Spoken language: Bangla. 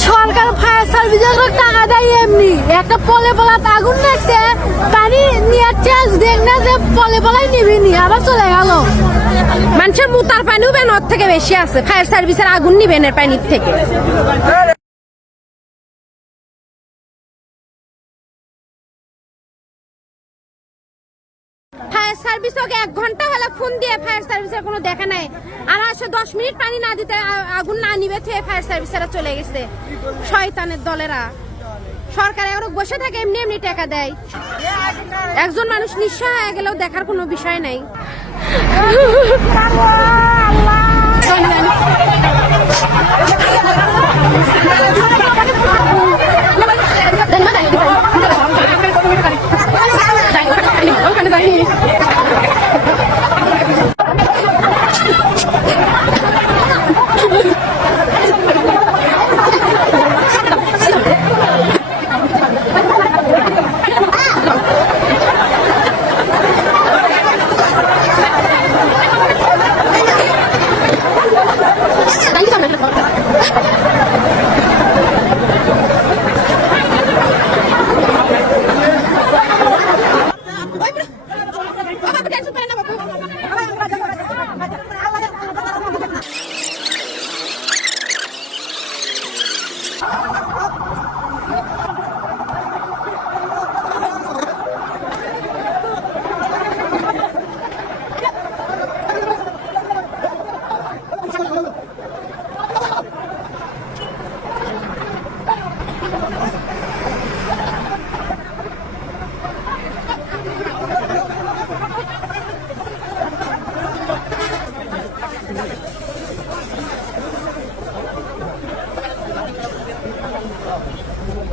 সরকার ফায়ার সার্ভিসের টাকা দেয় এমনি একটা পলে পলাত আগুন লাগছে পানি নিয়ে চাষ দেখ না যে পলে পলাই নিবি নি আবার চলে গেল। মানুষের মুতার পানিও বেন ওর থেকে বেশি আছে, ফায়ার সার্ভিসের আগুন নিবেন এর পানির থেকে। ফায়ার সার্ভিস ওকে 1 ঘন্টা হলো ফোন দিয়ে ফায়ার সার্ভিসের কোনো দেখা নাই, আর আসে 10 মিনিট পানি না দিতে আগুন না নিবে থেকে ফায়ার সার্ভিসেরা চলে গেছে। শয়তানের দলেরা সরকার এর বসে থাকে এমনি এমনি টাকা দেয়, একজন মানুষ নিঃস্ব হয়ে গেলেও দেখার কোনো বিষয় নাই।